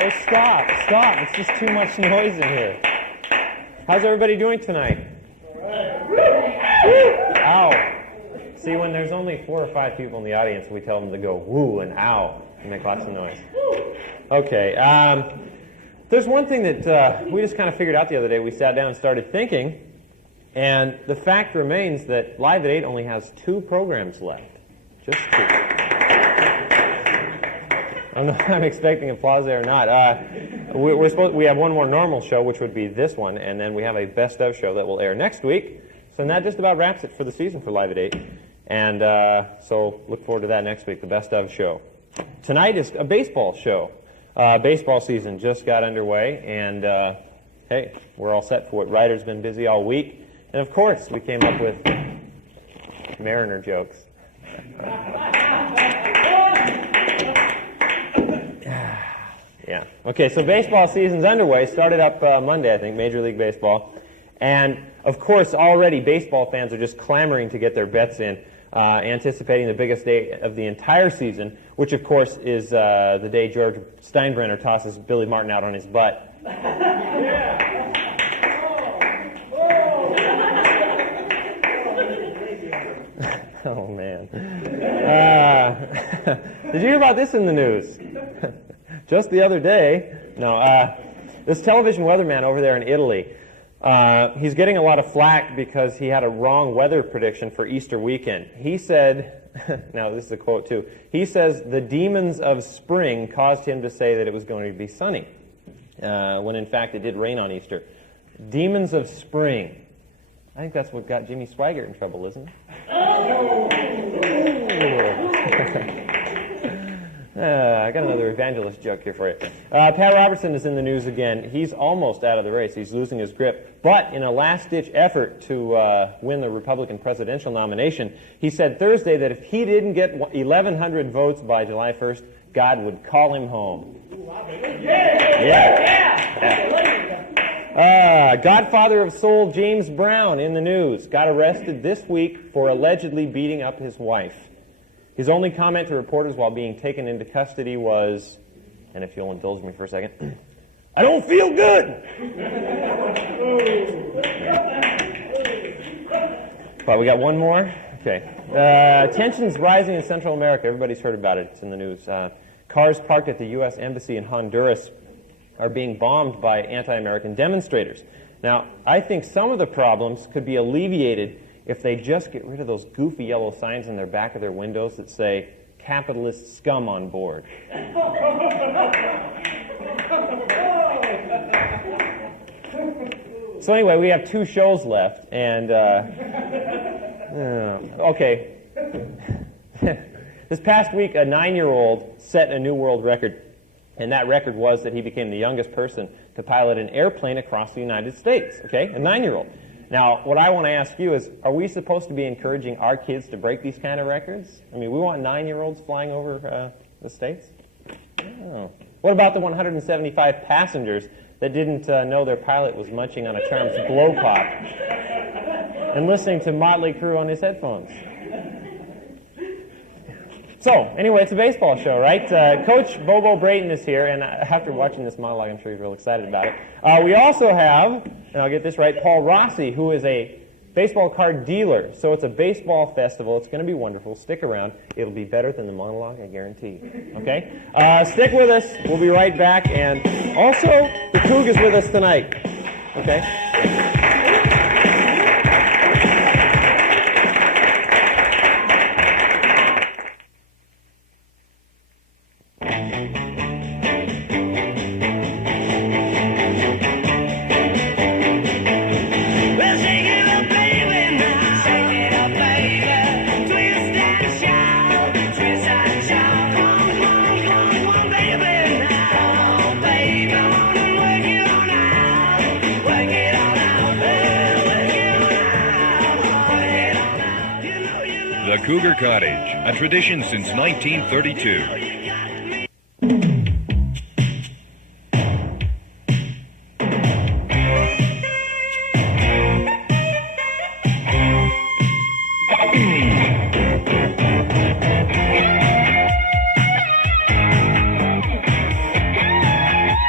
Oh, stop. It's just too much noise in here. How's everybody doing tonight? Ow. See, when there's only 4 or 5 people in the audience, we tell them to go woo and ow and make lots of noise. Okay. There's one thing that we just kind of figured out the other day. We sat down and started thinking, and the fact remains that Live at 8 only has 2 programs left. Just 2. I don't know if I'm expecting applause there or not. We have one more normal show, which would be this one, and then we have a best of show that will air next week. So that just about wraps it for the season for Live at 8. And so look forward to that next week, the best of show. Tonight is a baseball show. Baseball season just got underway, and hey, we're all set for it. Ryder's been busy all week. And of course, we came up with Mariner jokes. Yeah. Okay, so baseball season's underway. Started up Monday, I think, Major League Baseball. And, of course, already baseball fans are just clamoring to get their bets in, anticipating the biggest day of the entire season, which, of course, is the day George Steinbrenner tosses Billy Martin out on his butt. Oh, man. Did you hear about this in the news? Just the other day. No, this television weatherman over there in Italy, he's getting a lot of flack because he had a wrong weather prediction for Easter weekend. He said, now this is a quote too, he says the demons of spring caused him to say that it was going to be sunny, when in fact it did rain on Easter. Demons of spring. I think that's what got Jimmy Swaggart in trouble, isn't it? I got another evangelist joke here for you. Pat Robertson is in the news again. He's almost out of the race. He's losing his grip. But in a last-ditch effort to win the Republican presidential nomination, he said Thursday that if he didn't get 1,100 votes by July 1st, God would call him home. Godfather of soul James Brown in the news. Got arrested this week for allegedly beating up his wife. His only comment to reporters while being taken into custody was, and if you'll indulge me for a second, I don't feel good. But we got one more? Okay. Tensions rising in Central America. Everybody's heard about it. It's in the news. Cars parked at the U.S. Embassy in Honduras are being bombed by anti-American demonstrators. Now, I think some of the problems could be alleviated if they just get rid of those goofy yellow signs in their back of their windows that say, capitalist scum on board. So anyway, we have 2 shows left, and, okay. This past week, a 9-year-old set a new world record, and that record was that he became the youngest person to pilot an airplane across the United States, okay? A 9-year-old. Now, what I want to ask you is, are we supposed to be encouraging our kids to break these kind of records? I mean, we want 9-year-olds flying over the States? Oh. What about the 175 passengers that didn't know their pilot was munching on a Charms Blow Pop and listening to Motley Crue on his headphones? So, anyway, it's a baseball show, right? Coach Bobo Brayton is here, and after watching this monologue, I'm sure he's real excited about it. We also have, and I'll get this right, Paul Rossi, who is a baseball card dealer. So it's a baseball festival. It's going to be wonderful. Stick around. It'll be better than the monologue, I guarantee. Okay? Stick with us. We'll be right back. And also, the Coug is with us tonight. Okay? Cougar Cottage, a tradition since 1932.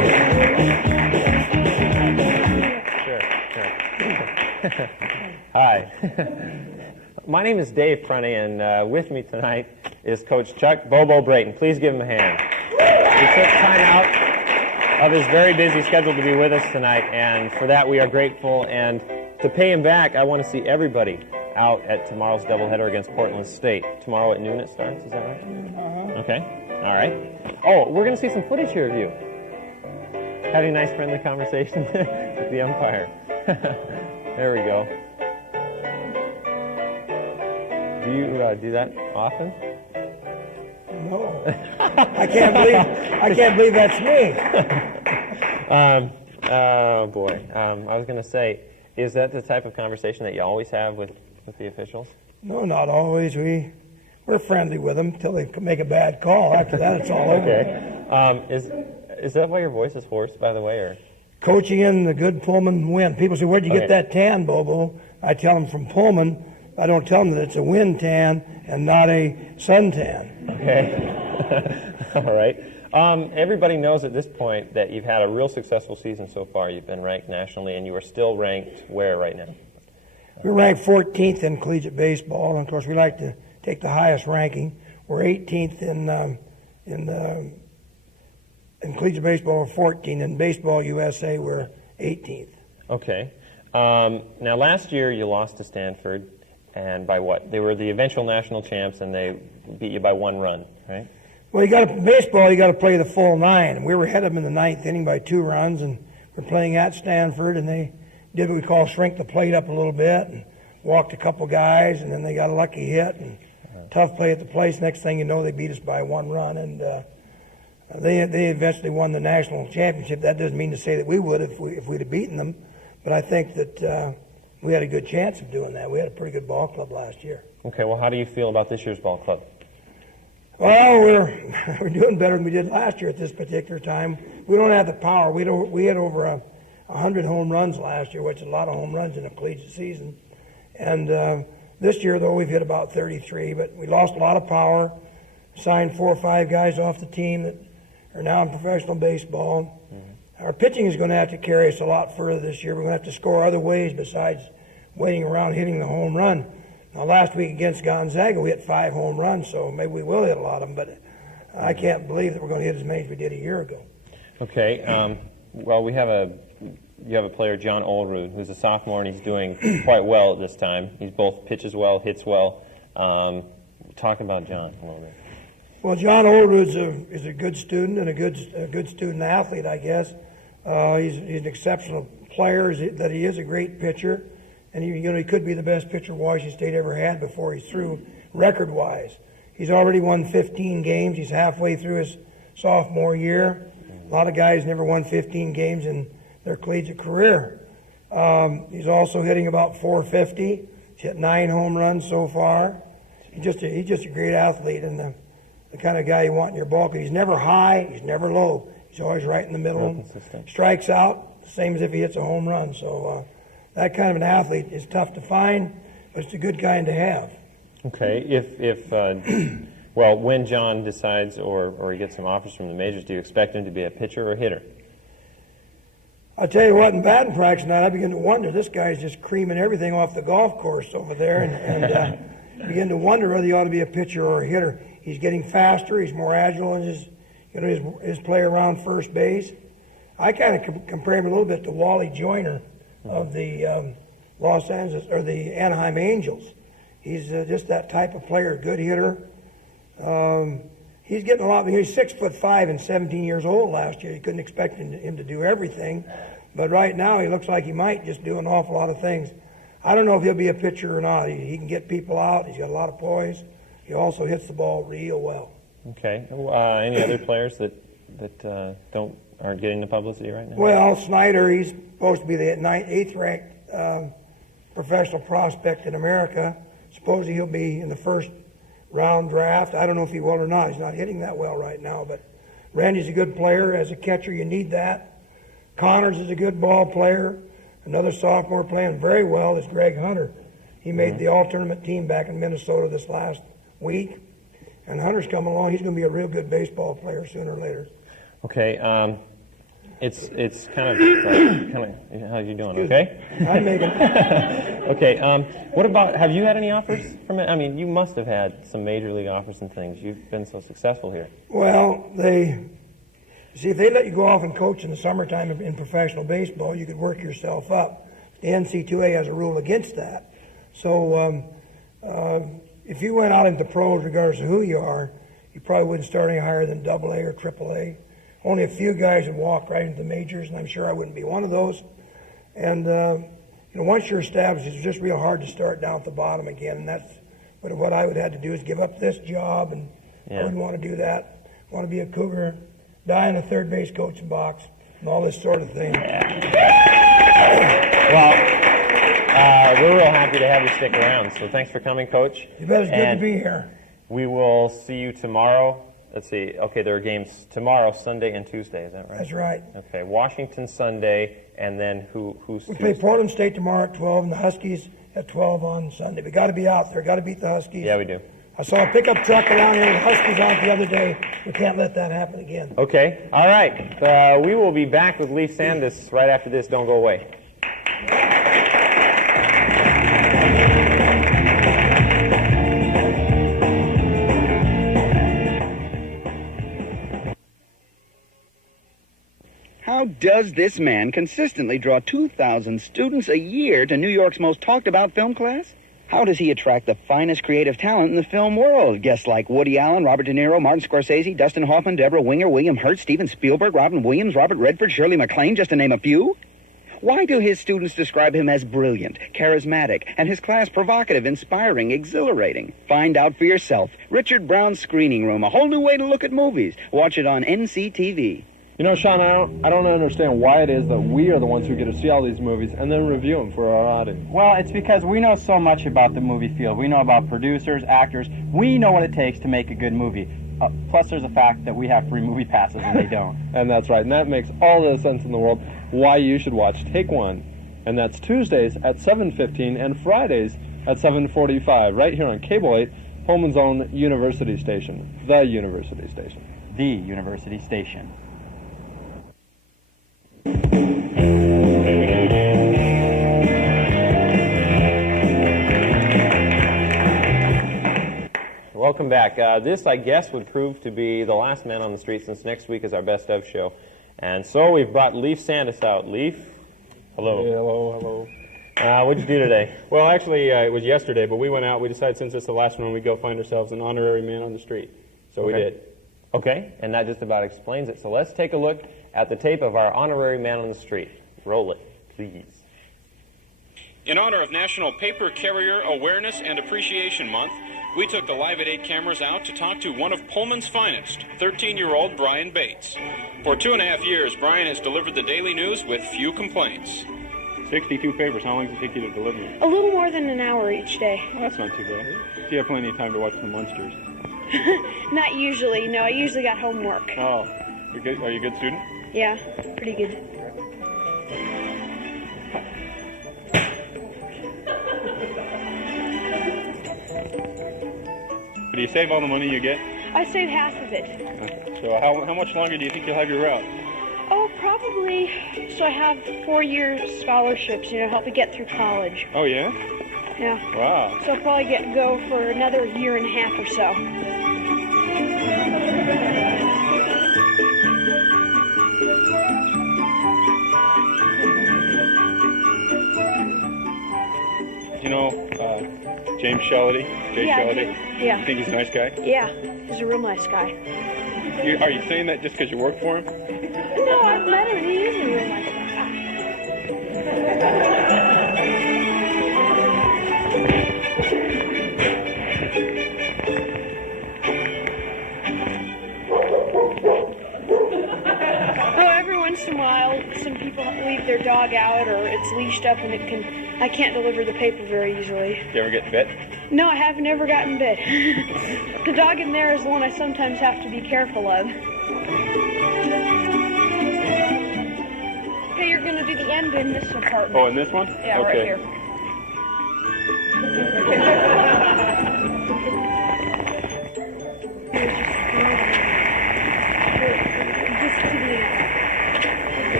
name is Dave Prunty, and with me tonight is Coach Chuck Bobo Brayton. Please give him a hand. He took time out of his very busy schedule to be with us tonight, and for that we are grateful. And to pay him back, I want to see everybody out at tomorrow's doubleheader against Portland State. Tomorrow at noon it starts, is that right? Okay, all right. Oh, we're going to see some footage here of you having a nice friendly conversation with the umpire. There we go. Do you do that often? No. I can't believe that's me. Oh boy. I was going to say, is that the type of conversation that you always have with the officials? No, not always. We're friendly with them until they make a bad call. After that, it's all over. Okay. Is that why your voice is hoarse, by the way, or? Coaching in the good Pullman wind. People say, "Where'd you get that tan, Bobo?" I tell them from Pullman. I don't tell them that it's a wind tan and not a sun tan. Okay. All right. Everybody knows at this point that you've had a real successful season so far. You've been ranked nationally, and you are still ranked where right now? We're ranked 14th in collegiate baseball, and of course we like to take the highest ranking. We're 18th in collegiate baseball. We're 14th in Baseball USA. We're 18th. Okay. Now last year you lost to Stanford, and by what? They were the eventual national champs, and they beat you by 1 run, right? Well, you got to play the full 9. We were ahead of them in the 9th inning by 2 runs, and we're playing at Stanford, and they did what we call shrink the plate up a little bit and walked a couple guys, and then they got a lucky hit and tough play at the place. Next thing you know, they beat us by 1 run, and they eventually won the national championship. That doesn't mean to say that we would if we'd have beaten them, but I think that we had a good chance of doing that. We had a pretty good ball club last year. Okay. Well, how do you feel about this year's ball club? Well, we're doing better than we did last year at this particular time. We don't have the power. We had over 100 home runs last year, which is a lot of home runs in a collegiate season. And this year, though, we've hit about 33, but we lost a lot of power, signed 4 or 5 guys off the team that are now in professional baseball. Mm-hmm. Our pitching is going to have to carry us a lot further this year. We're going to have to score other ways besides waiting around hitting the home run. Now, last week against Gonzaga, we hit 5 home runs, so maybe we will hit a lot of them, but I can't believe that we're going to hit as many as we did a year ago. Okay. Well, you have a player, John Olerud, who's a sophomore, and he's doing quite well at this time. He's both pitches well, hits well. Talk about John a little bit. Well, John Olerud is a good student and a good student athlete, I guess. He's an exceptional player. That he is a great pitcher, and he could be the best pitcher Washington State ever had before he's through record-wise. He's already won 15 games. He's halfway through his sophomore year. A lot of guys never won 15 games in their collegiate career. He's also hitting about 450. He's hit 9 home runs so far. He's just a great athlete and the kind of guy you want in your ball. He's never high, he's never low. He's always right in the middle. Strikes out, the same as if he hits a home run. So that kind of an athlete is tough to find, but it's a good kind to have. Okay, well, when John decides or he gets some offers from the majors, do you expect him to be a pitcher or a hitter? I'll tell you what, in batting practice tonight, I begin to wonder, this guy's just creaming everything off the golf course over there, and begin to wonder whether he ought to be a pitcher or a hitter. He's getting faster, he's more agile in his play around first base. I kind of compare him a little bit to Wally Joyner of the Los Angeles, or the Anaheim Angels. He's just that type of player, good hitter. He's getting a lot. He's 6'5" and 17 years old last year. You couldn't expect him to do everything, but right now he looks like he might just do an awful lot of things. I don't know if he'll be a pitcher or not. He can get people out. He's got a lot of poise. He also hits the ball real well. Okay. Any other players that aren't getting the publicity right now? Well, Snyder. He's supposed to be the 8th ranked professional prospect in America. Supposedly he'll be in the first round draft. I don't know if he will or not. He's not hitting that well right now, but Randy's a good player. As a catcher, you need that. Connors is a good ball player. Another sophomore playing very well is Greg Hunter. He made the all-tournament team back in Minnesota this last week, and Hunter's coming along. He's going to be a real good baseball player sooner or later. Okay. It's kind of how you doing? Okay. Hi, Megan. Okay. What about? Have you had any offers from it? I mean, you must have had some major league offers and things. You've been so successful here. Well, see, if they let you go off and coach in the summertime in professional baseball, you could work yourself up. The NC2A has a rule against that. So if you went out into pros, regardless of who you are, you probably wouldn't start any higher than AA or AAA. Only a few guys would walk right into the majors, and I'm sure I wouldn't be one of those. And once you're established, it's just real hard to start down at the bottom again. And that's what I would have to do is give up this job, and I wouldn't want to do that. I want to be a Cougar, die in a third base coaching box, and all this sort of thing. Well, we're real happy to have you stick around. So thanks for coming, Coach. You bet. It's good to be here. We will see you tomorrow. Let's see. Okay, there are games tomorrow, Sunday, and Tuesday. Is that right? That's right. Okay, Washington Sunday, and then who's We Tuesday? play Portland State tomorrow at 12, and the Huskies at 12 on Sunday. We got to be out there. Got to beat the Huskies. Yeah, we do. I saw a pickup truck around here with Huskies on it the other day. We can't let that happen again. Okay. All right. We will be back with Leif Sandus right after this. Don't go away. How does this man consistently draw 2,000 students a year to New York's most talked about film class? How does he attract the finest creative talent in the film world? Guests like Woody Allen, Robert De Niro, Martin Scorsese, Dustin Hoffman, Deborah Winger, William Hurt, Steven Spielberg, Robin Williams, Robert Redford, Shirley MacLaine, just to name a few? Why do his students describe him as brilliant, charismatic, and his class provocative, inspiring, exhilarating? Find out for yourself. Richard Brown's Screening Room, a whole new way to look at movies. Watch it on NCTV. You know, Sean, I don't understand why it is that we are the ones who get to see all these movies and then review them for our audience. Well, it's because we know so much about the movie field. We know about producers, actors. We know what it takes to make a good movie. Plus, there's the fact that we have free movie passes and they don't. And that's right, and that makes all the sense in the world why you should watch Take One. And that's Tuesdays at 7:15 and Fridays at 7:45, right here on Cable 8, Pullman's own university station. The university station. The university station. Welcome back. This, I guess, would prove to be the last man on the street since next week is our Best of show. And so we've brought Leif Sandus out. Leif, hello. Hey, hello. What'd you do today? Well, actually, it was yesterday, but we went out. We decided since it's the last one, we'd go find ourselves an honorary man on the street. So we did. Okay, and that just about explains it. So let's take a look at the tape of our honorary man on the street. Roll it, please. In honor of National Paper Carrier Awareness and Appreciation Month, we took the Live at 8 cameras out to talk to one of Pullman's finest, 13-year-old Brian Bates. For 2.5 years, Brian has delivered the daily news with few complaints. 62 papers. How long does it take you to deliver them? A little more than an hour each day. Well, that's not too bad. So you have plenty of time to watch the Munsters. Not usually. No, I usually got homework. Oh, you're good. Are you a good student? Yeah, pretty good. Do you save all the money you get? I save half of it. So how much longer do you think you'll have your route? Oh, probably. So I have 4-year scholarships, help me get through college. Oh, yeah? Yeah. Wow. So I'll probably go for another 1.5 years or so. You know James Shelley? Jay Yeah, Shelley? yeah. You think he's a nice guy? Yeah, he's a real nice guy. Are you saying that just because you work for him? No, I've met him and he is a real nice every once in a while, some people leave their dog out or it's leashed up and I can't deliver the paper very easily. You ever get bit? No, I have never gotten bit. The dog in there is the one I sometimes have to be careful of. Hey, you're going to do the end in this apartment. Oh, in this one? Yeah, okay. right here.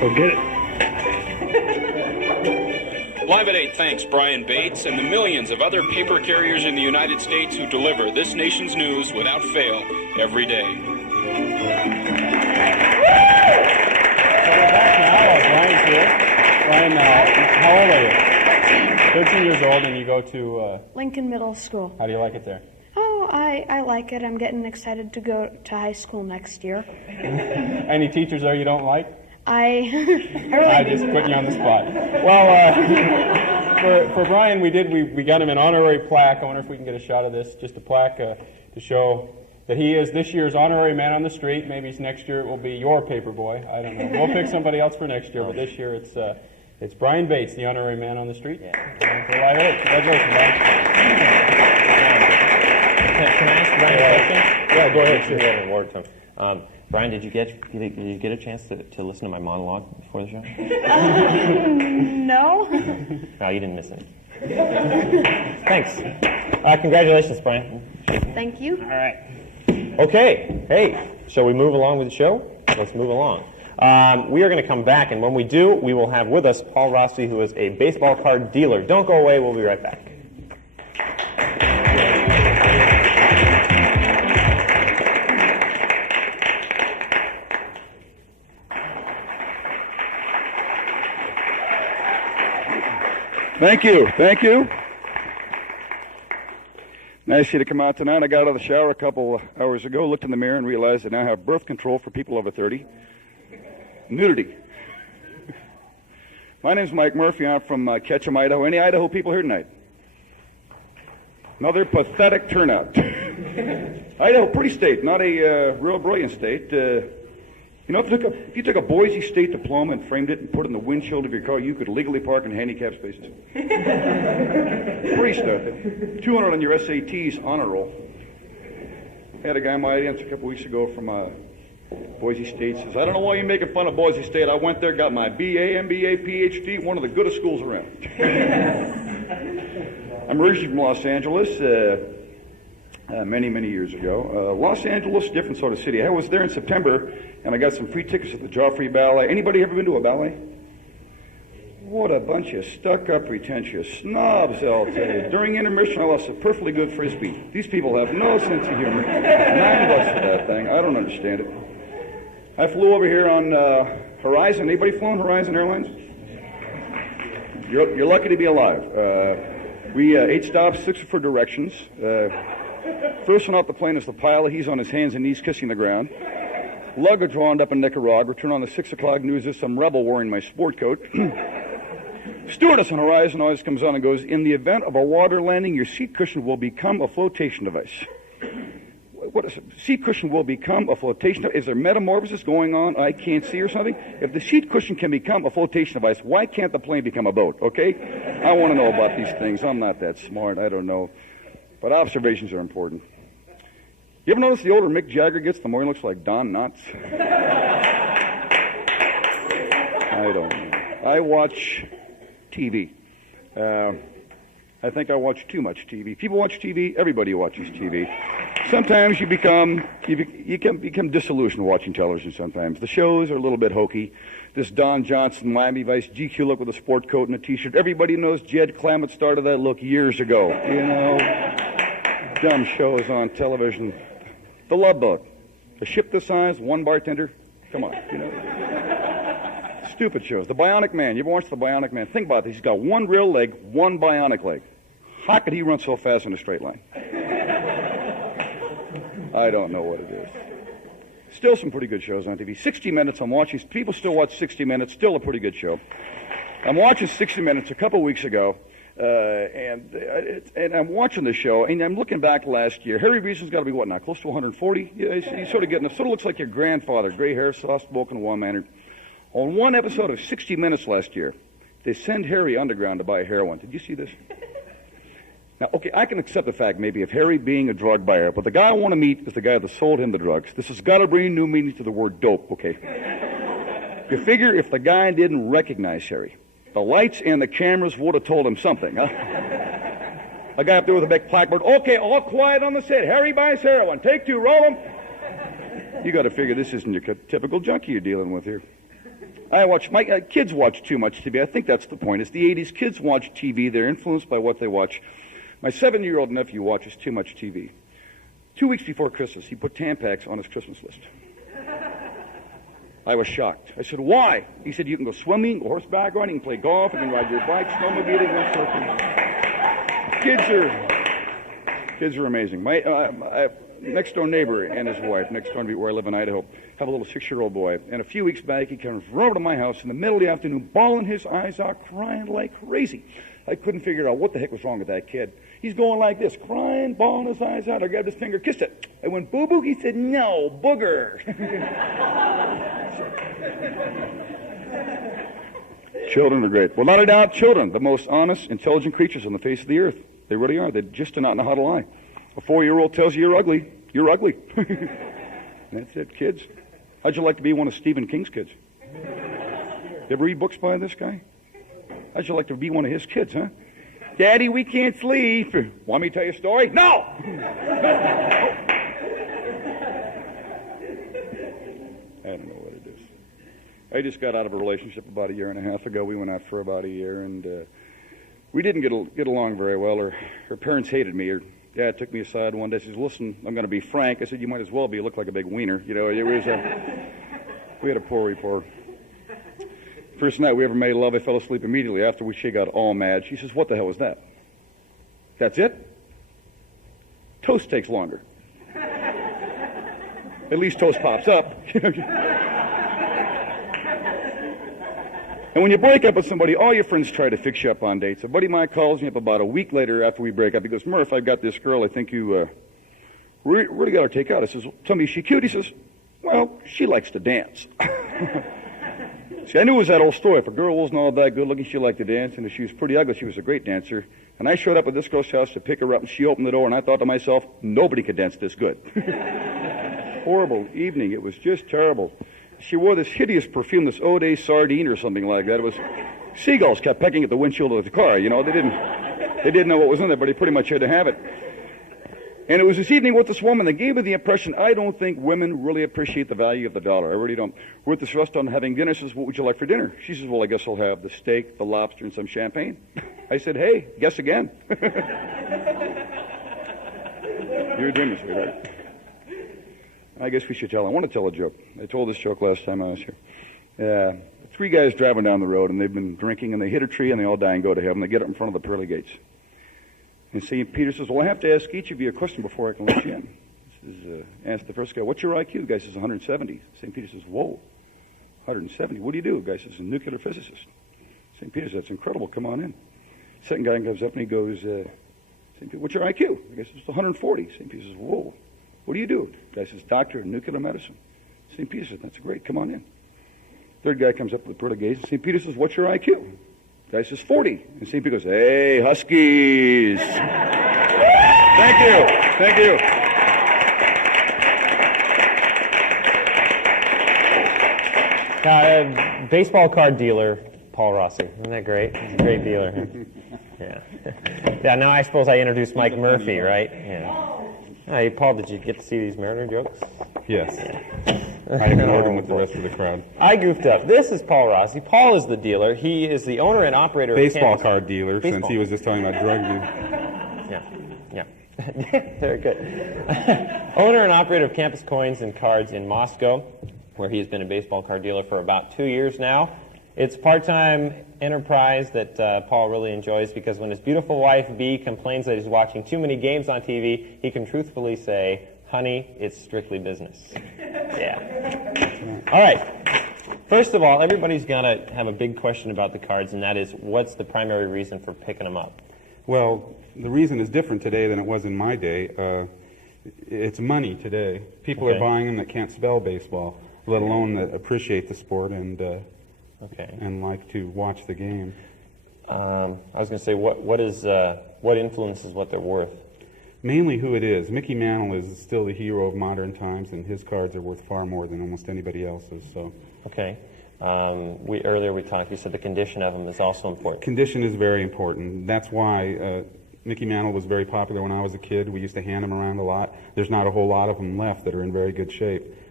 Go get it. Live at 8 thanks Brian Bates and the millions of other paper carriers in the United States who deliver this nation's news without fail every day. Brian's here. Brian, how old are you? 13 years old, and you go to... Lincoln Middle School. How do you like it there? Oh, I like it. I'm getting excited to go to high school next year. Any teachers there you don't like? I just put you on the spot. Well, for Brian, we got him an honorary plaque. I wonder if we can get a shot of this, just a plaque to show that he is this year's honorary man on the street. Maybe next year it will be your paper boy. I don't know. We'll pick somebody else for next year, but this year it's Brian Bates, the honorary man on the street. Yeah. For Live at 8. Congratulations, Brian. Can I ask Brian a question? Yeah, go ahead. Sure. Award to him. Brian, did you get a chance to listen to my monologue before the show? No. No, you didn't miss it. Thanks. Congratulations, Brian. Thank you. All right. Okay. Hey, shall we move along with the show? Let's move along. We are going to come back, and when we do, we will have with us Paul Rossi, who is a baseball card dealer. Don't go away. We'll be right back. Thank you. Thank you. Nice of you to come out tonight. I got out of the shower a couple hours ago, looked in the mirror, and realized that I now have birth control for people over 30. Nudity. My name's Mike Murphy. I'm from Ketchum, Idaho. Any Idaho people here tonight? Another pathetic turnout. Idaho, pretty state, not a real brilliant state. You know, if you took a Boise State diploma and framed it and put it in the windshield of your car, you could legally park in handicapped spaces. Pretty stuff. 200 on your SATs honor roll. I had a guy in my audience a couple weeks ago from Boise State. Says, I don't know why you're making fun of Boise State. I went there, got my BA, MBA, PhD, one of the goodest schools around. I'm originally from Los Angeles. Many years ago. Los Angeles, different sort of city. I was there in September, and I got some free tickets at the Joffrey Ballet. Anybody ever been to a ballet? What a bunch of stuck-up, pretentious snobs, I'll tell you. During intermission, I lost a perfectly good Frisbee. These people have no sense of humor. $9 for that thing. I don't understand it. I flew over here on Horizon. Anybody flown Horizon Airlines? You're lucky to be alive. We 8 stops, 6 for directions. First one off the plane is the pilot. He's on his hands and knees kissing the ground. Luggage wound up in Nicaragua. Return on the 6 o'clock news is some rebel wearing my sport coat. Stewardess on Horizon always comes on and goes, in the event of a water landing, your seat cushion will become a flotation device. What is it? Seat cushion will become a flotation device. Is there metamorphosis going on I can't see or something? If the seat cushion can become a flotation device, why can't the plane become a boat, okay? I want to know about these things. I'm not that smart. I don't know. But observations are important. You ever notice the older Mick Jagger gets, the more he looks like Don Knotts? I don't know. I watch TV. I think I watch too much TV. People watch TV. Everybody watches TV. Sometimes you can become disillusioned watching television sometimes. The shows are a little bit hokey. This Don Johnson, Miami Vice GQ look with a sport coat and a T-shirt. Everybody knows Jed Clampett started that look years ago. You know, dumb shows on television. The Love Boat. A ship this size, one bartender. Come on, you know. Stupid shows. The Bionic Man. You ever watch The Bionic Man? Think about this. He's got one real leg, one bionic leg. How could he run so fast in a straight line? I don't know what it is. Still some pretty good shows on TV. 60 Minutes, I'm watching. People still watch 60 Minutes. Still a pretty good show. I'm watching 60 Minutes a couple weeks ago, and I'm watching the show, and I'm looking back last year. Harry Reason's got to be, what now, close to 140? Yeah, he's sort of getting, sort of looks like your grandfather. Gray hair, soft-spoken, warm-mannered. On one episode of 60 Minutes last year, they send Harry underground to buy heroin. Did you see this? Now, okay, I can accept the fact maybe of Harry being a drug buyer, but the guy I want to meet is the guy that sold him the drugs. This has got to bring new meaning to the word dope, okay? You figure if the guy didn't recognize Harry, the lights and the cameras would have told him something. Huh? A guy up there with a big blackboard, okay, all quiet on the set. Harry buys heroin. Take 2, roll him. You got to figure this isn't your typical junkie you're dealing with here. My kids watch too much TV. I think that's the point. It's the 80s. Kids watch TV. They're influenced by what they watch. My 7-year-old nephew watches too much TV. 2 weeks before Christmas, he put Tampax on his Christmas list. I was shocked. I said, why? He said, you can go swimming, horseback riding, play golf, you can ride your bike, snowmobiling, windsurfing. Kids are amazing. My next door neighbor and his wife, next door to me where I live in Idaho, have a little 6-year-old boy. And a few weeks back, he comes over to my house in the middle of the afternoon, bawling his eyes out, crying like crazy. I couldn't figure out what the heck was wrong with that kid. He's going like this, crying, bawling his eyes out. I grabbed his finger, kissed it. I went, boo-boo. He said, no, booger. Children are great. Well, not a doubt, children, the most honest, intelligent creatures on the face of the earth. They really are. They just do not know how to lie. A 4-year-old tells you you're ugly. You're ugly. That's it, kids. How'd you like to be one of Stephen King's kids? You ever read books by this guy? How'd you like to be one of his kids, huh? Daddy, we can't sleep. Want me to tell you a story? No! I don't know what it is. I just got out of a relationship about 1.5 years ago. We went out for about a year, and we didn't get along very well. Her parents hated me. Her dad took me aside one day. He says, listen, I'm going to be frank. I said, you might as well be. You look like a big wiener. You know, we had a poor rapport. First night we ever made love, I fell asleep immediately. After she got all mad. She says, what the hell was that? That's it? Toast takes longer. At least toast pops up. And when you break up with somebody, all your friends try to fix you up on dates. A buddy of mine calls me up about a week later after we break up. He goes, Murph, I've got this girl I think you really got to take out. I says, well, tell me, is she cute? He says, well, she likes to dance. See, I knew it was that old story. If a girl wasn't all that good looking, she liked to dance. And if she was pretty ugly, she was a great dancer. And I showed up at this girl's house to pick her up, and she opened the door, and I thought to myself, nobody could dance this good. Horrible evening. It was just terrible. She wore this hideous perfume, this Eau de Sardine or something like that. It was seagulls kept pecking at the windshield of the car. You know, they didn't know what was in there, but he pretty much had to have it. And it was this evening with this woman that gave me the impression I don't think women really appreciate the value of the dollar. I really don't. We're at this restaurant having dinner. She says, what would you like for dinner? She says, well, I guess I'll have the steak, the lobster, and some champagne. I said, hey, guess again. You're a genius, right? I guess we should tell. I want to tell a joke. I told this joke last time I was here. 3 guys driving down the road, and they've been drinking, and they hit a tree, and they all die and go to heaven. They get up in front of the pearly gates. And St. Peter says, well, I have to ask each of you a question before I can let you in. He says, ask the first guy, what's your IQ? The guy says, 170. St. Peter says, whoa, 170. What do you do? The guy says, a nuclear physicist. St. Peter says, that's incredible. Come on in. Second guy comes up, and he goes, St. Peter, what's your IQ? The guy says, 140. St. Peter says, whoa. What do you do? The guy says, doctor in nuclear medicine. St. Peter says, that's great. Come on in. Third guy comes up with the pearly gates, and St. Peter says, what's your IQ? The guy says, 40. And St. Peter goes, hey, Huskies. Thank you. Thank you. Baseball card dealer, Paul Rossi. Isn't that great? He's a great dealer. Yeah. Yeah, now I suppose I introduced Mike Murphy, right? Yeah. Hey, Paul, did you get to see these Mariner jokes? Yes. I ignored him with the rest of the crowd. I goofed up. This is Paul Rossi. Paul is the dealer. He is the owner and operator baseball of card dealer, since he was just talking about drug use. Yeah. Very good. Owner and operator of Campus Coins and Cards in Moscow, where he has been a baseball card dealer for about 2 years now. It's a part-time enterprise that Paul really enjoys because when his beautiful wife, Bea, complains that he's watching too many games on TV, he can truthfully say, honey, it's strictly business. Yeah. All right. First of all, everybody's got to have a big question about the cards, and that is, what's the primary reason for picking them up? Well, the reason is different today than it was in my day. It's money today. People are buying them that can't spell baseball, let alone that appreciate the sport and like to watch the game. I was going to say, what influences what they're worth? Mainly who it is. Mickey Mantle is still the hero of modern times, and his cards are worth far more than almost anybody else's. So. Okay. Earlier we talked, you said the condition of them is also important. Condition is very important. That's why Mickey Mantle was very popular when I was a kid. We used to hand them around a lot. There's not a whole lot of them left that are in very good shape.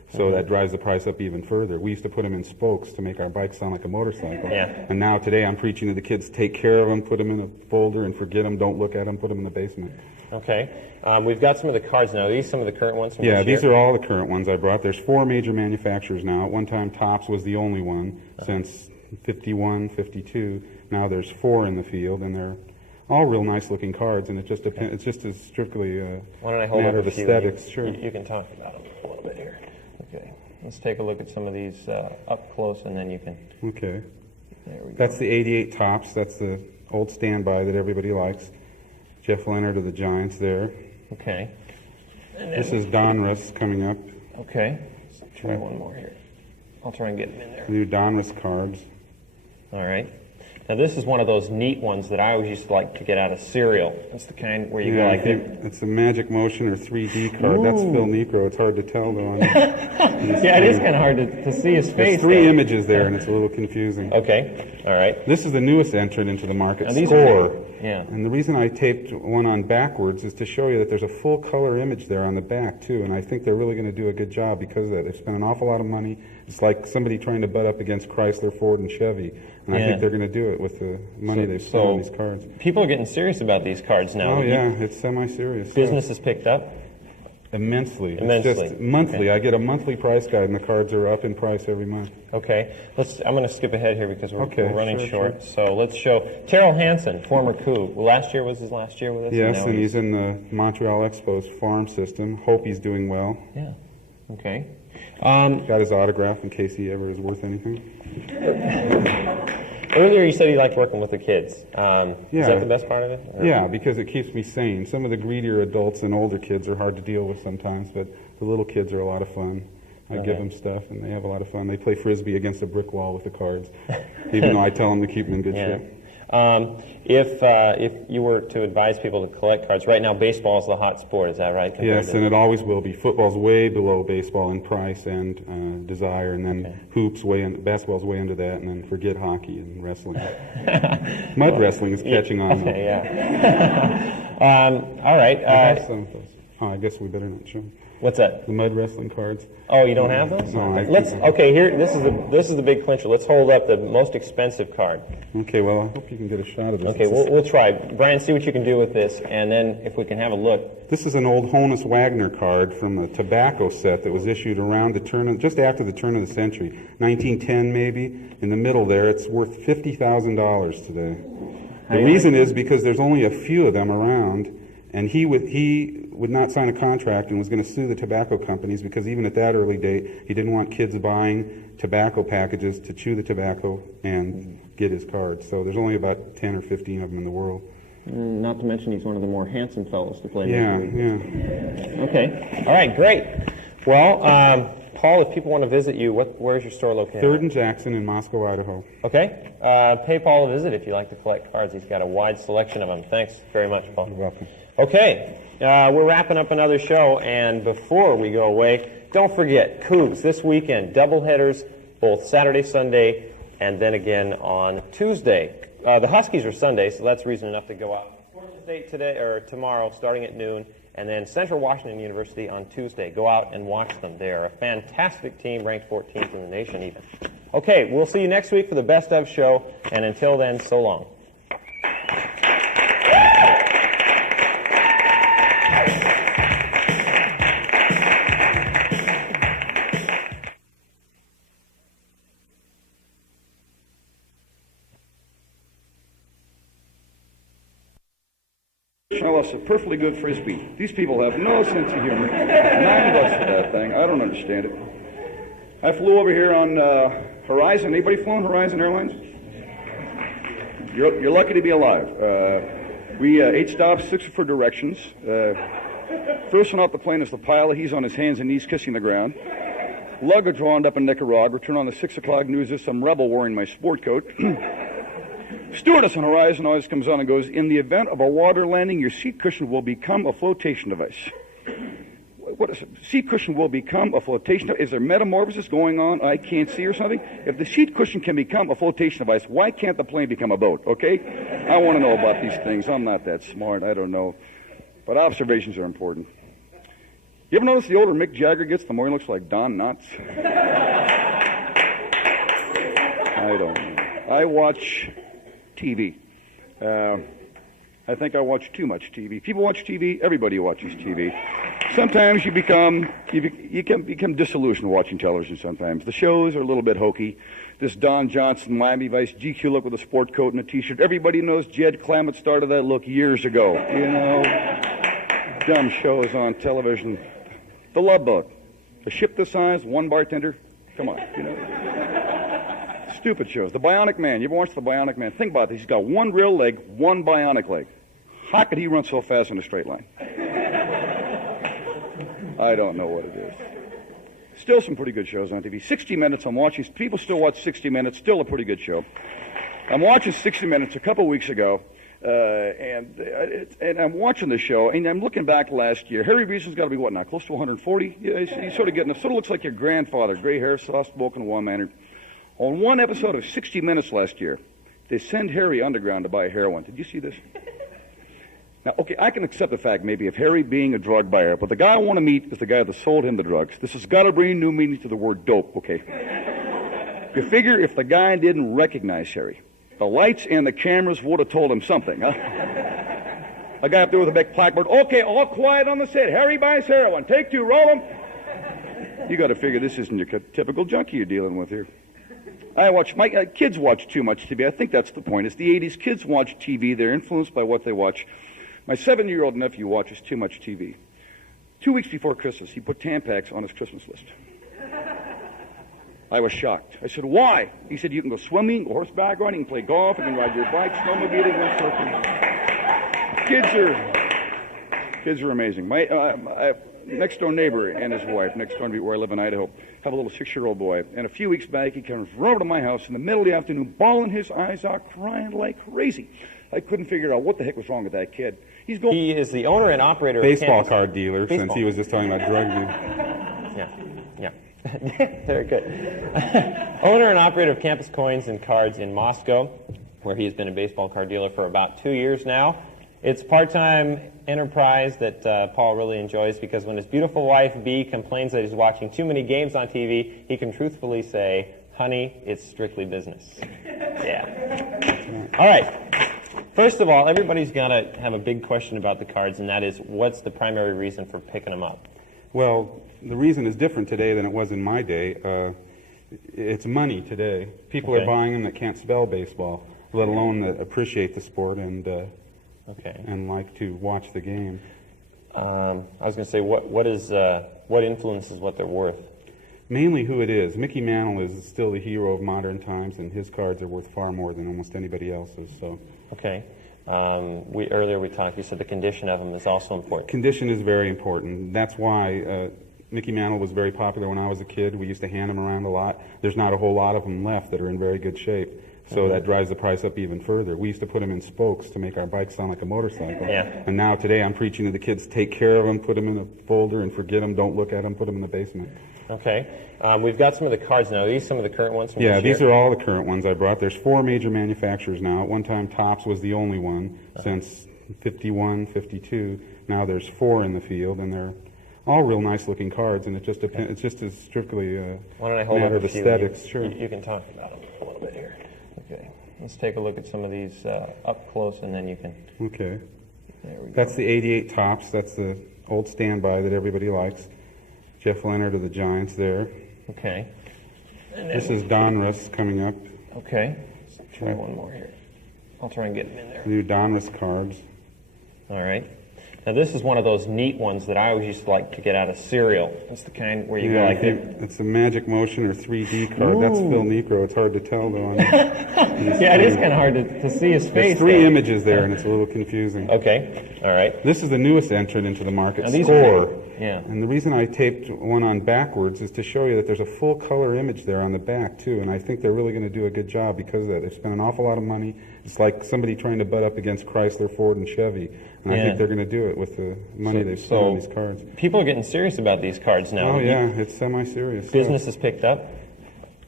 So that drives the price up even further. We used to put them in spokes to make our bikes sound like a motorcycle. Yeah. And now today I'm preaching to the kids, take care of them, put them in a folder and forget them, don't look at them, put them in the basement. Okay. We've got some of the cards now. Are these some of the current ones from Yeah, this year? these are all the current ones I brought. There's 4 major manufacturers now. At one time, Topps was the only one since 51, 52. Now there's 4 in the field, and they're all real nice looking cards, and it just depends. It's just as strictly a matter of aesthetics. Sure. You can talk about them a little bit here. Okay. Let's take a look at some of these up close, and then you can. Okay. There we go. That's the 88 Topps. That's the old standby that everybody likes. Jeff Leonard of the Giants there. Okay. This is Donruss coming up. Okay. Let's try one more here. I'll try and get them in there. New Donruss cards. All right. Now this is one of those neat ones that I always used to like to get out of cereal. It's the kind where you go like this. It's a Magic Motion or 3D card. Ooh. That's Phil Necro. It's hard to tell though. Yeah, it is kind of hard to see his face. There's 3 images there, and it's a little confusing. Okay. All right. This is the newest entrant into the market, now, Score. Yeah. And the reason I taped one on backwards is to show you that there's a full color image there on the back too, and I think they're really going to do a good job because of that. They've spent an awful lot of money. It's like somebody trying to butt up against Chrysler, Ford, and Chevy, and I think they're going to do it with the money they've spent on these cards. People are getting serious about these cards now. Oh yeah, it's semi-serious. Business has picked up? Immensely. Immensely. It's just monthly. Okay. I get a monthly price guide, and the cards are up in price every month. Okay. I'm going to skip ahead here because we're running short. Sure. So let's show Terrell Hansen, former Coug. Last year was his last year with us. Yes, and he's in the Montreal Expos farm system. Hope he's doing well. Yeah. Okay. Got his autograph in case he ever is worth anything. Earlier you said you liked working with the kids. Is that the best part of it? Or? Yeah, because it keeps me sane. Some of the greedier adults and older kids are hard to deal with sometimes, but the little kids are a lot of fun. I give them stuff, and they have a lot of fun. They play Frisbee against a brick wall with the cards, even though I tell them to keep them in good shape. If you were to advise people to collect cards, right now baseball is the hot sport, is that right? Yes, and it always will be. Football's way below baseball in price and desire, and then hoops basketball's way under that, and then forget hockey and wrestling. Mud wrestling is catching on. Okay, yeah. All right. I have some of those. I guess we better not show them. What's that? The mud wrestling cards. Oh, you don't have those? No. Okay. Here, this is the big clincher. Let's hold up the most expensive card. Okay. Well, I hope you can get a shot of this. Okay, we'll try. Brian, see what you can do with this, and then if we can have a look. This is an old Honus Wagner card from the tobacco set that was issued around just after the turn of the century, 1910 maybe. In the middle there, it's worth $50,000 today. The reason is because there's only a few of them around. And he would not sign a contract and was going to sue the tobacco companies because even at that early date, he didn't want kids buying tobacco packages to chew the tobacco and get his cards. So there's only about 10 or 15 of them in the world. Not to mention he's one of the more handsome fellows to play Major League. Yeah. Okay. All right, great. Well, Paul, if people want to visit you, where's your store located? 3rd and Jackson in Moscow, Idaho. Okay. Pay Paul a visit if you like to collect cards. He's got a wide selection of them. Thanks very much, Paul. You're welcome. Okay, we're wrapping up another show, and before we go away, don't forget, Cougs this weekend, doubleheaders, both Saturday, Sunday, and then again on Tuesday. The Huskies are Sunday, so that's reason enough to go out. Portland State today or tomorrow, starting at noon, and then Central Washington University on Tuesday. Go out and watch them. They're a fantastic team, ranked 14th in the nation even. Okay, we'll see you next week for the Best Of show, and until then, so long. I lost a perfectly good Frisbee. These people have no sense of humor. $9 for that thing. I don't understand it. I flew over here on Horizon. Anybody flown Horizon Airlines? You're lucky to be alive. We 8 stops, 6 for directions. First one off the plane is the pilot. He's on his hands and knees kissing the ground. Luggage wound up in Nicaragua. Turn on the 6 o'clock news. There's some rebel wearing my sport coat. Stewardess on Horizon always comes on and goes, in the event of a water landing, your seat cushion will become a flotation device. What is it? Seat cushion will become a flotation device. Is there metamorphosis going on I can't see or something? If the seat cushion can become a flotation device, why can't the plane become a boat, okay? I want to know about these things. I'm not that smart. I don't know. But observations are important. You ever notice the older Mick Jagger gets, the more he looks like Don Knotts? I don't know. I watch TV. I think I watch too much TV. People watch TV. Everybody watches TV. Sometimes you can become disillusioned watching television sometimes. The shows are a little bit hokey. This Don Johnson, Miami Vice GQ look with a sport coat and a T-shirt. Everybody knows Jed Clammett started that look years ago. You know, dumb shows on television. The Love Boat. A ship this size, one bartender. Come on, you know. Stupid shows. The Bionic Man. You ever watched The Bionic Man? Think about this. He's got one real leg, one bionic leg. How could he run so fast in a straight line? I don't know what it is. Still some pretty good shows on TV. 60 Minutes, I'm watching. People still watch 60 Minutes. Still a pretty good show. I'm watching 60 Minutes a couple weeks ago, and I'm watching the show, and I'm looking back last year. Harry Reason's got to be, what now, close to 140? Yeah, he's sort of getting, sort of looks like your grandfather. Gray hair, soft-spoken, warm-mannered. On one episode of 60 Minutes last year, they send Harry underground to buy heroin. Did you see this? Now, okay, I can accept the fact maybe of Harry being a drug buyer, but the guy I want to meet is the guy that sold him the drugs. This has got to bring new meaning to the word dope, okay? You figure if the guy didn't recognize Harry, the lights and the cameras would have told him something, huh? A guy up there with a big blackboard, okay, all quiet on the set. Harry buys heroin. Take two, roll him. You got to figure this isn't your typical junkie you're dealing with here. My kids watch too much TV. I think that's the point. It's the 80s. Kids watch TV. They're influenced by what they watch. My 7-year-old nephew watches too much TV. 2 weeks before Christmas, he put Tampax on his Christmas list. I was shocked. I said, why? He said, you can go swimming, go horseback riding, you can play golf, you can ride your bike, snowmobiling, windsurfing. Kids are amazing. My next door neighbor and his wife, next door where I live in Idaho, have a little 6-year-old boy. And a few weeks back, he comes right over to my house in the middle of the afternoon, bawling his eyes out, crying like crazy. I couldn't figure out what the heck was wrong with that kid. He is the owner and operator baseball of card dealer, since he was just talking about drug use. Yeah. Very good. Owner and operator of Campus Coins and Cards in Moscow, where he has been a baseball card dealer for about 2 years now. It's a part-time enterprise that Paul really enjoys because when his beautiful wife, Bea, complains that he's watching too many games on TV, he can truthfully say, honey, it's strictly business. Yeah. All right. First of all, everybody's got to have a big question about the cards, and that is, what's the primary reason for picking them up? Well, the reason is different today than it was in my day. It's money today. People are buying them that can't spell baseball, let alone that appreciate the sport and like to watch the game. I was going to say, what influences what they're worth? Mainly who it is. Mickey Mantle is still the hero of modern times, and his cards are worth far more than almost anybody else's. So. Okay. Earlier we talked, you said the condition of them is also important. Condition is very important. That's why Mickey Mantle was very popular when I was a kid. We used to hand them around a lot. There's not a whole lot of them left that are in very good shape. So that drives the price up even further. We used to put them in spokes to make our bike sound like a motorcycle. Yeah. And now today I'm preaching to the kids, take care of them, put them in a folder and forget them, don't look at them, put them in the basement. Okay. We've got some of the cards now. Are these some of the current ones from this year? These are all the current ones I brought. There's 4 major manufacturers now. At one time, Topps was the only one since 51, 52. Now there's 4 in the field, and they're all real nice looking cards, and it just depends. It's just as strictly Why don't I hold matter up of aesthetics. Sure. You can talk about them a little bit here. Okay. Let's take a look at some of these up close, and then you can... Okay. There we go. That's the 88 Topps. That's the old standby that everybody likes. Jeff Leonard of the Giants there. Okay. This is Donruss coming up. Okay. Let's try one more here. I'll try and get them in there. New Donruss cards. All right. Now this is one of those neat ones that I always used to like to get out of cereal. It's the kind where you go like this. It's a Magic Motion or 3D card. Ooh. That's Phil Necro. It's hard to tell though. Yeah, it is kind of hard to see his face. There's 3 images there, and it's a little confusing. Okay. All right. This is the newest entrant into the market, Score. Yeah. And the reason I taped one on backwards is to show you that there's a full color image there on the back too, and I think they're really going to do a good job because of that. They've spent an awful lot of money. It's like somebody trying to butt up against Chrysler, Ford, and Chevy, and I think they're going to do it with the money they've spent on these cards. People are getting serious about these cards now. Oh yeah, it's semi-serious. Business has picked up.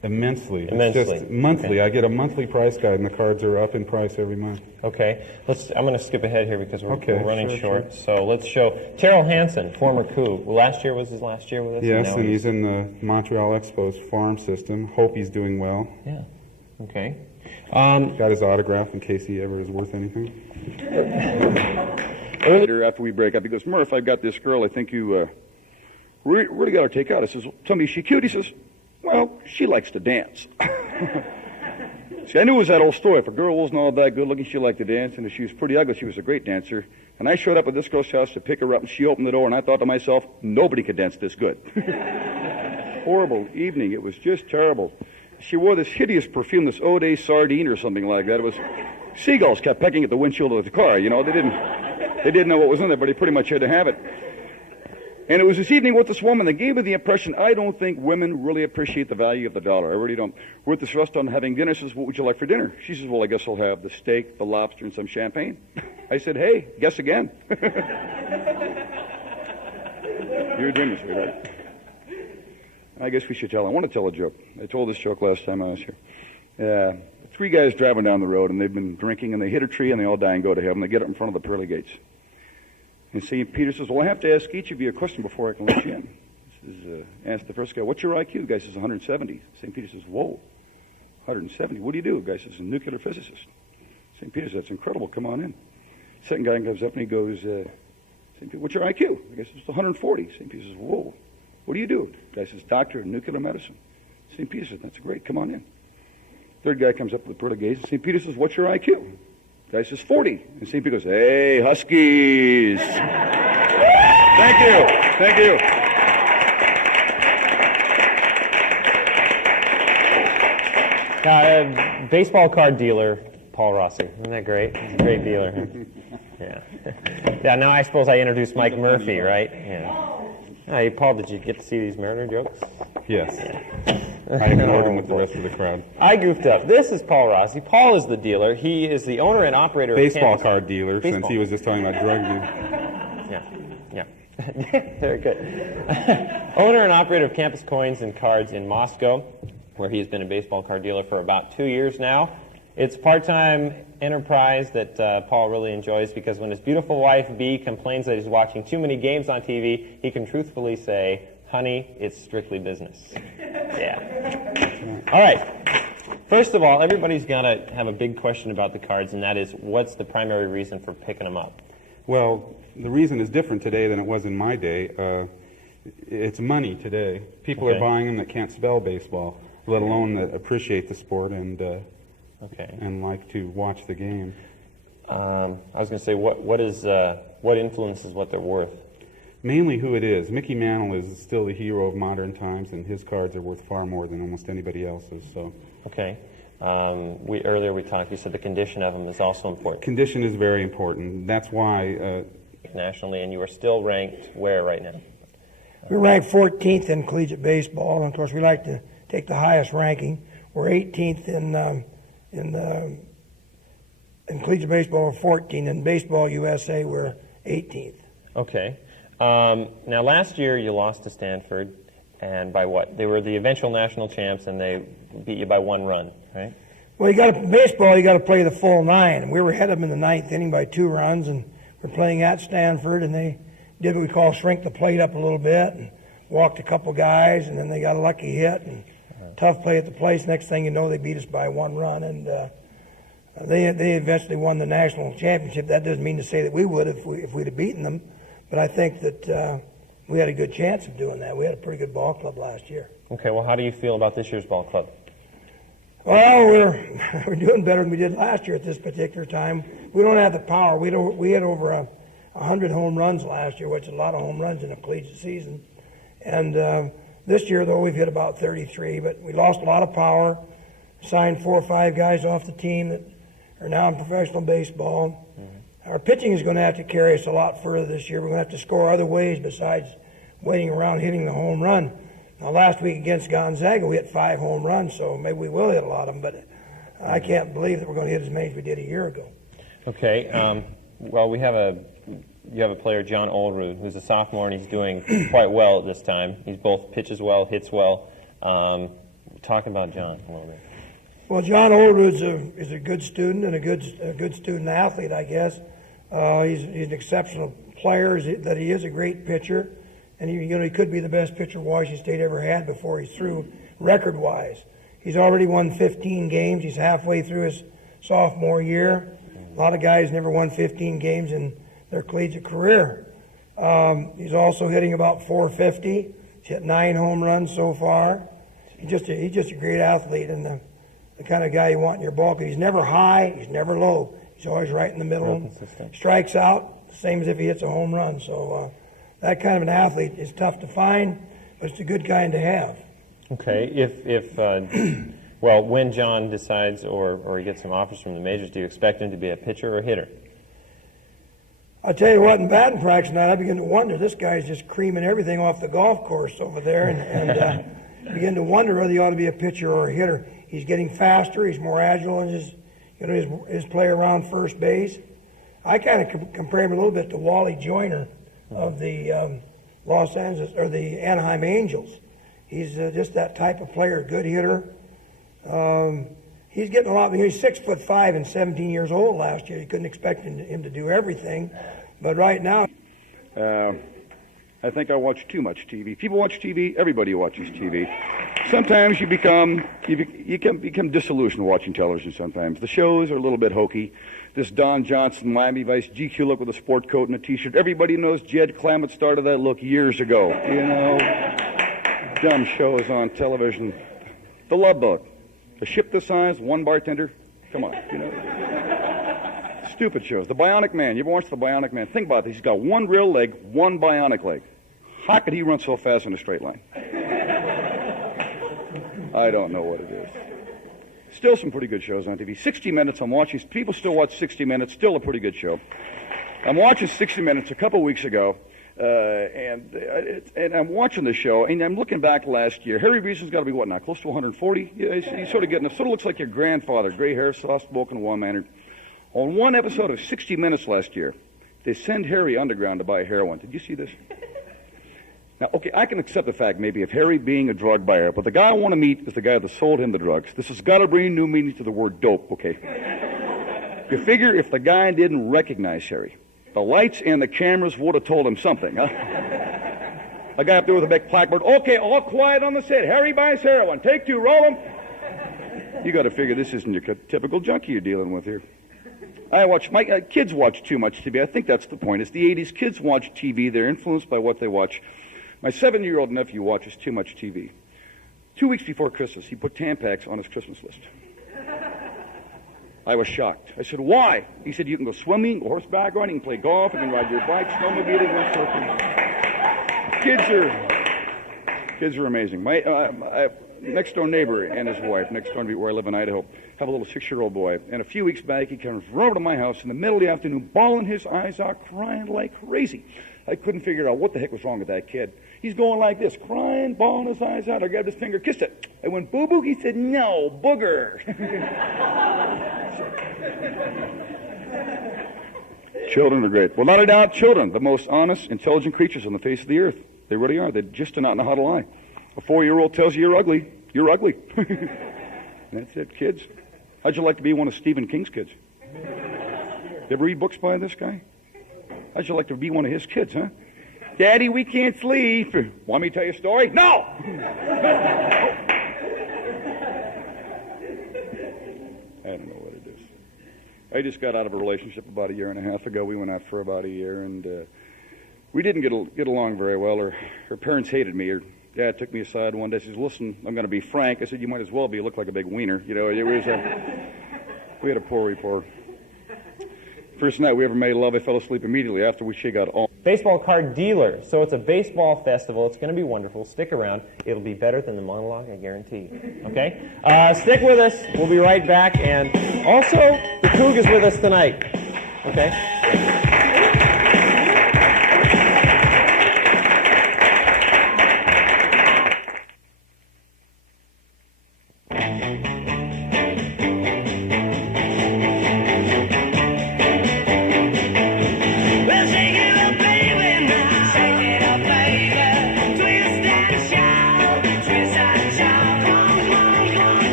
Immensely. Immensely. It's just monthly. Okay. I get a monthly price guide, and the cards are up in price every month. Okay. I'm going to skip ahead here because we're running sure. So let's show Terrell Hansen, former Coup. Last year was his last year with us. Yes, and he's in the Montreal Expos farm system. Hope he's doing well. Yeah. Okay. Got his autograph in case he ever is worth anything. Later, after we break up, he goes, Murph, I've got this girl I think you really got to take out. I says, tell me, is she cute? He says, well, she likes to dance. See, I knew it was that old story. If a girl wasn't all that good looking, she liked to dance, and if she was pretty ugly, she was a great dancer. And I showed up at this girl's house to pick her up, and she opened the door, and I thought to myself, nobody could dance this good. Horrible evening. It was just terrible. She wore this hideous perfume, this Eau de Sardine or something like that. It was seagulls kept pecking at the windshield of the car. You know, they didn't know what was in there, but he pretty much had to have it. And it was this evening with this woman that gave me the impression I don't think women really appreciate the value of the dollar. I really don't. We're at this restaurant having dinner. She says, what would you like for dinner? She says, well, I guess I'll have the steak, the lobster, and some champagne. I said, hey, guess again. You're doing this, right? I guess we should tell. I want to tell a joke. I told this joke last time I was here. Three guys driving down the road, and they've been drinking, and they hit a tree, and they all die and go to heaven. They get up in front of the pearly gates. And St. Peter says, well, I have to ask each of you a question before I can let you in. He says, ask the first guy, what's your IQ? The guy says, 170. St. Peter says, whoa, 170. What do you do? The guy says, a nuclear physicist. St. Peter says, that's incredible. Come on in. Second guy comes up and he goes, St. Peter, what's your IQ? The guy says, 140. St. Peter says, whoa, what do you do? The guy says, doctor in nuclear medicine. St. Peter says, that's great. Come on in. Third guy comes up with the pearly gates. St. Peter says, what's your IQ? The guy says 40. And St. Peter goes, hey, Huskies. Thank you. Thank you. Baseball card dealer, Paul Rossi. Isn't that great? He's a great dealer. Yeah. Yeah, now I suppose I introduced Mike Murphy, right? Yeah. Hey, Paul, did you get to see these Mariner jokes? Yes. I ignored him with the rest of the crowd. I goofed up. This is Paul Rossi. Paul is the dealer. He is the owner and operator baseball of card dealer, since he was just talking about drug use. Yeah. Very good. Owner and operator of Campus Coins and Cards in Moscow, where he has been a baseball card dealer for about 2 years now. It's a part-time enterprise that Paul really enjoys because when his beautiful wife, Bea, complains that he's watching too many games on TV, he can truthfully say, honey, it's strictly business. Yeah. All right. First of all, everybody's got to have a big question about the cards, and that is, what's the primary reason for picking them up? Well, the reason is different today than it was in my day. It's money today. People are buying them that can't spell baseball, let alone that appreciate the sport and like to watch the game. I was going to say, what influences what they're worth? Mainly who it is. Mickey Mantle is still the hero of modern times, and his cards are worth far more than almost anybody else's. So. Okay. Earlier we talked, you said the condition of them is also important. Condition is very important. That's why... nationally, and you are still ranked where right now? We're ranked 14th in collegiate baseball, and of course we like to take the highest ranking. We're 18th in collegiate baseball, we're 14th. In Baseball USA, we're 18th. Okay. Now, last year you lost to Stanford, and by what? They were the eventual national champs, and they beat you by 1 run, right? Well, you got to play the full 9. And we were ahead of them in the 9th inning by 2 runs, and we're playing at Stanford, and they did what we call shrink the plate up a little bit, and walked a couple guys, and then they got a lucky hit, and tough play at the place. Next thing you know, they beat us by 1 run, and they eventually won the national championship. That doesn't mean to say that we would if we'd have beaten them. But I think that we had a good chance of doing that. We had a pretty good ball club last year. Okay, well, how do you feel about this year's ball club? Well, we're doing better than we did last year at this particular time. We don't have the power. We had over 100 home runs last year, which is a lot of home runs in a collegiate season. And this year, though, we've hit about 33. But we lost a lot of power, signed 4 or 5 guys off the team that are now in professional baseball. Our pitching is going to have to carry us a lot further this year. We're going to have to score other ways besides waiting around hitting the home run. Now, last week against Gonzaga, we hit 5 home runs, so maybe we will hit a lot of them, but I can't believe that we're going to hit as many as we did a year ago. Okay. Well, you have a player, John Olerud, who's a sophomore, and he's doing quite well at this time. He's both pitches well, hits well. talk about John a little bit. Well, John Oldwood is a good student and a good student athlete, I guess. He's an exceptional player. That he is a great pitcher, and he could be the best pitcher Washington State ever had before he's through record-wise. He's already won 15 games. He's halfway through his sophomore year. A lot of guys never won 15 games in their collegiate career. He's also hitting about 450. He's hit 9 home runs so far. He's just a great athlete and the kind of guy you want in your ball. He's never high, he's never low. He's always right in the middle. Strikes out, the same as if he hits a home run. So that kind of an athlete is tough to find, but it's a good kind to have. Okay, well, when John decides or he gets some offers from the majors, do you expect him to be a pitcher or a hitter? I'll tell you what, in batting practice tonight, I begin to wonder, this guy's just creaming everything off the golf course over there, and begin to wonder whether he ought to be a pitcher or a hitter. He's getting faster, he's more agile in his play around first base. I kind of compare him a little bit to Wally Joyner of the Los Angeles, or the Anaheim Angels. He's just that type of player, good hitter. He's getting a lot. He's 6'5" and 17 years old last year. You couldn't expect him to do everything, but right now, I think I watch too much TV. People watch TV. Everybody watches TV. Sometimes you become disillusioned watching television. Sometimes the shows are a little bit hokey. This Don Johnson Miami Vice GQ look with a sport coat and a T-shirt. Everybody knows Jed Clammett started that look years ago. Dumb shows on television. The Love Boat. A ship this size, one bartender. Come on, Stupid shows. The Bionic Man. You ever watched The Bionic Man? Think about this. He's got one real leg, one bionic leg. How could he run so fast in a straight line? I don't know what it is. Still some pretty good shows on TV. 60 Minutes, I'm watching. People still watch 60 Minutes. Still a pretty good show. I'm watching 60 Minutes a couple weeks ago. And I'm watching the show, and I'm looking back last year. Harry Reason's got to be, what now, close to 140? Yeah, he's sort of looks like your grandfather, gray hair, soft-spoken, warm-mannered. On one episode of 60 Minutes last year, they send Harry underground to buy heroin. Did you see this? Now, okay, I can accept the fact maybe of Harry being a drug buyer, but the guy I want to meet is the guy that sold him the drugs. This has got to bring new meaning to the word dope, okay? You figure if the guy didn't recognize Harry, the lights and the cameras would have told him something. Huh? A guy up there with a big blackboard. Okay, all quiet on the set. Harry buys heroin. Take 2, roll him. You got to figure this isn't your typical junkie you're dealing with here. My kids watch too much TV. I think that's the point. It's the 80s. Kids watch TV. They're influenced by what they watch. My 7-year-old nephew watches too much TV. 2 weeks before Christmas, he put Tampax on his Christmas list. I was shocked. I said, why? He said, you can go swimming, go horseback riding, play golf, you can ride your bike, snowmobiling, windsurfing. Kids are amazing. My next door neighbor and his wife, next door to where I live in Idaho, have a little 6-year-old boy. And a few weeks back, he comes over to my house in the middle of the afternoon, bawling his eyes out, crying like crazy. I couldn't figure out what the heck was wrong with that kid. He's going like this, crying, bawling his eyes out. I grabbed his finger, kissed it. I went, boo-boo. He said, no, booger. Children are great. Well, not a doubt, children, the most honest, intelligent creatures on the face of the earth. They really are. They just do not know how to lie. A 4-year-old tells you you're ugly. You're ugly. That's it, kids. How'd you like to be one of Stephen King's kids? You ever read books by this guy? How'd you like to be one of his kids, huh? Daddy, we can't sleep. Want me to tell you a story? No! I don't know what it is. I just got out of a relationship about 1.5 years ago. We went out for about a year, and we didn't get along very well. Her parents hated me. Her dad took me aside one day. She says, listen, I'm going to be frank. I said, you might as well be. You look like a big wiener. We had a poor rapport. First night we ever made love, I fell asleep immediately after she got all. Baseball card dealer. So it's a baseball festival. It's going to be wonderful. Stick around. It'll be better than the monologue, I guarantee. Okay? Stick with us. We'll be right back. And also, the Coug is with us tonight. Okay?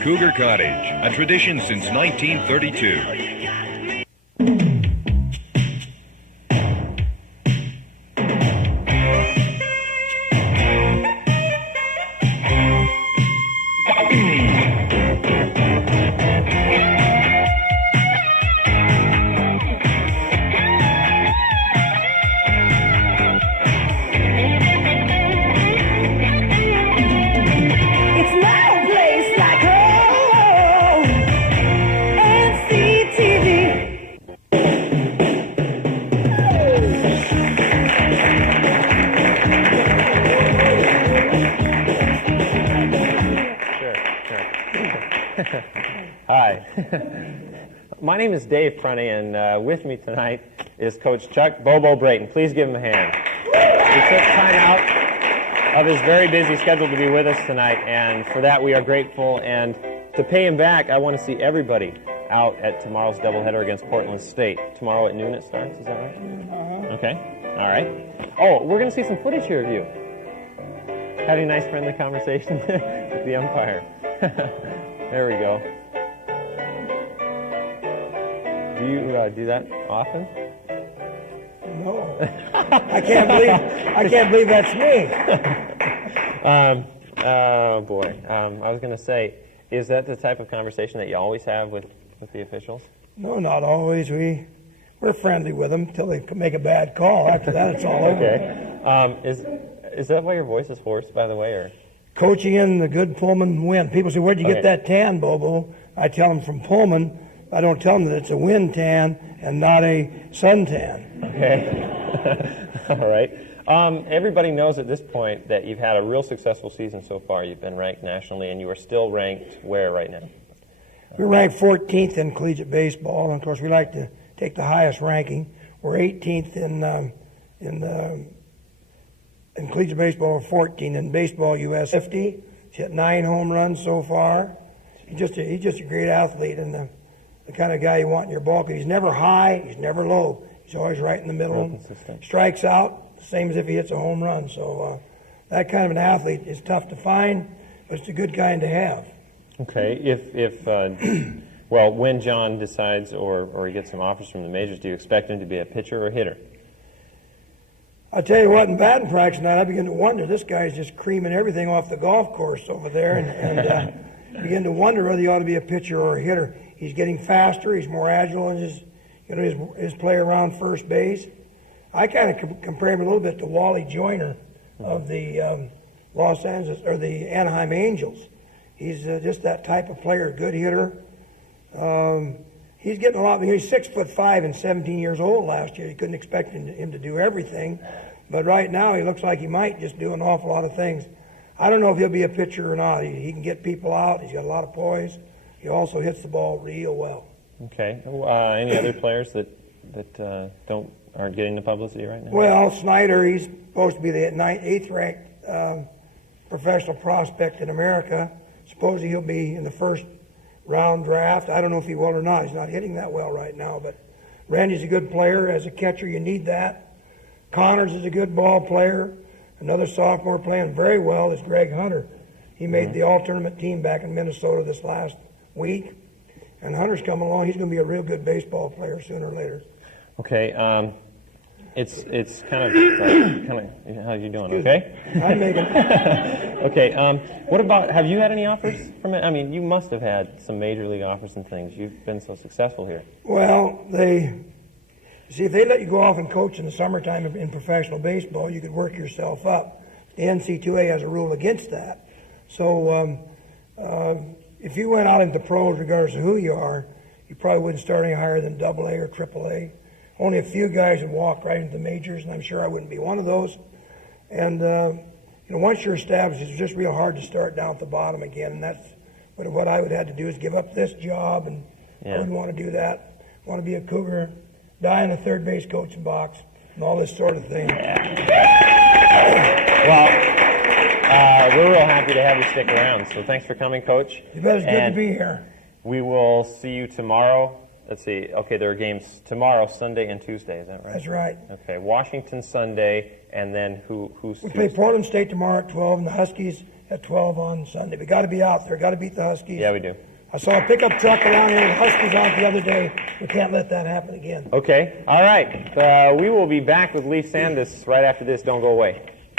Cougar Cottage, a tradition since 1932. Hi. My name is Dave Prunty, and with me tonight is Coach Chuck Bobo Brayton. Please give him a hand. He took time out of his very busy schedule to be with us tonight, and for that we are grateful. And to pay him back, I want to see everybody out at tomorrow's doubleheader against Portland State. Tomorrow at noon it starts, is that right? Okay. All right. Oh, we're going to see some footage here of you having a nice friendly conversation with the umpire. There we go. Do you do that often? No. I can't believe that's me. Oh boy. I was going to say, is that the type of conversation that you always have with the officials? No, not always. We're friendly with them until they make a bad call. After that, it's all over. Okay. Is that why your voice is hoarse, by the way, or? Coaching in the good Pullman wind. People say, "Where'd you get that tan, Bobo?" I tell them from Pullman. I don't tell them that it's a wind tan and not a sun tan. Okay. All right. Everybody knows at this point that you've had a real successful season so far. You've been ranked nationally, and you are still ranked where right now? We're ranked 14th in collegiate baseball, and of course we like to take the highest ranking. We're 18th in collegiate baseball. We're 14 in baseball US 50. He's hit 9 home runs so far. He's just a great athlete and the kind of guy you want in your ball. Cause he's never high, he's never low. He's always right in the middle. Consistent. Strikes out, same as if he hits a home run. So that kind of an athlete is tough to find, but it's a good kind to have. Okay. If well, when John decides or he gets some offers from the majors, do you expect him to be a pitcher or a hitter? I'll tell you what, in batting practice tonight, I begin to wonder, this guy's just creaming everything off the golf course over there, and begin to wonder whether he ought to be a pitcher or a hitter. He's getting faster, he's more agile in his play around first base. I kind of compare him a little bit to Wally Joyner of the Los Angeles, or the Anaheim Angels. He's just that type of player, good hitter. He's getting a lot. He's 6'5" and 17 years old last year. You couldn't expect him to do everything, but right now he looks like he might just do an awful lot of things. I don't know if he'll be a pitcher or not. He can get people out. He's got a lot of poise. He also hits the ball real well. Okay. Any other players that aren't getting the publicity right now? Well, Snyder, he's supposed to be the 8th ranked professional prospect in America. Supposedly he'll be in the first round draft. I don't know if he will or not. He's not hitting that well right now, but Randy's a good player. As a catcher, you need that. Connors is a good ball player. Another sophomore playing very well is Greg Hunter. He made the all-tournament team back in Minnesota this last week, and Hunter's coming along. He's going to be a real good baseball player sooner or later. Okay. It's kind of how you doing? Okay. I'm making. Okay. What about? Have you had any offers from it? I mean, you must have had some major league offers and things. You've been so successful here. Well, if they let you go off and coach in the summertime in professional baseball, you could work yourself up. The NC2A has a rule against that. So if you went out into pros, regardless of who you are, you probably wouldn't start any higher than AA or AAA. Only a few guys would walk right into the majors, and I'm sure I wouldn't be one of those. And once you're established, it's just real hard to start down at the bottom again. And that's what I would have to do is give up this job, and I wouldn't want to do that. I want to be a Cougar, die in a third base coaching box, and all this sort of thing. Well, we're real happy to have you stick around. So thanks for coming, Coach. You bet. It's good to be here. We will see you tomorrow. Let's see. Okay, there are games tomorrow, Sunday and Tuesday. Is that right? That's right. Okay, Washington Sunday, and then who's? We play Portland State tomorrow at 12, and the Huskies at 12 on Sunday. We got to be out there. Got to beat the Huskies. Yeah, we do. I saw a pickup truck around here with Huskies on it the other day. We can't let that happen again. Okay. All right. We will be back with Leif Sandus right after this. Don't go away.